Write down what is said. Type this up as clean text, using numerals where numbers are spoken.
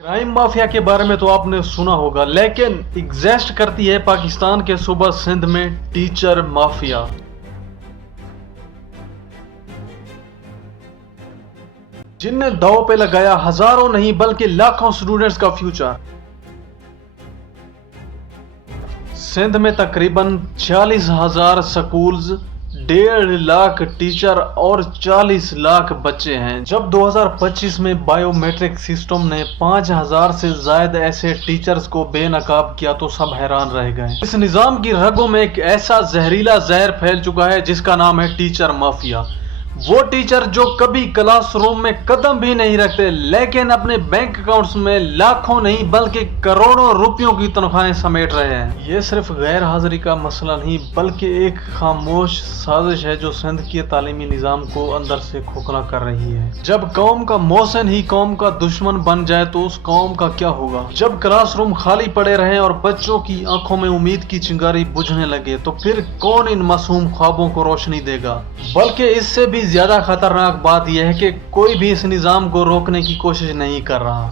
Crime mafia के बारे में तो आपने सुना होगा, लेकिन एग्जिस्ट करती है पाकिस्तान के सूबा सिंध में टीचर माफिया। जिनने दांव पे लगाया हजारों नहीं बल्कि लाखों स्टूडेंट्स का फ्यूचर। सिंध में तकरीबन 40,000 स्कूल्स, 1.5 लाख टीचर और 40 लाख बच्चे हैं। जब 2025 में बायोमेट्रिक सिस्टम ने 5,000 से ज्यादा ऐसे टीचर्स को बेनकाब किया तो सब हैरान रह गए। इस निजाम की रगों में एक ऐसा जहरीला जहर फैल चुका है जिसका नाम है टीचर माफिया। वो टीचर जो कभी क्लासरूम में कदम भी नहीं रखते, लेकिन अपने बैंक अकाउंट्स में लाखों नहीं बल्कि करोड़ों रुपयों की तनख्वाहें समेट रहे हैं। ये सिर्फ गैर हाजिरी का मसला नहीं बल्कि एक खामोश साजिश है जो सिंध के तालीमी निजाम को अंदर से खोखला कर रही है। जब कौम का मोहसिन ही कौम का दुश्मन बन जाए तो उस कौम का क्या होगा? जब क्लासरूम खाली पड़े रहे और बच्चों की आंखों में उम्मीद की चिंगारी बुझने लगे तो फिर कौन इन मासूम ख्वाबों को रोशनी देगा? बल्कि इससे भी ज्यादा खतरनाक बात यह है कि कोई भी इस निजाम को रोकने की कोशिश नहीं कर रहा।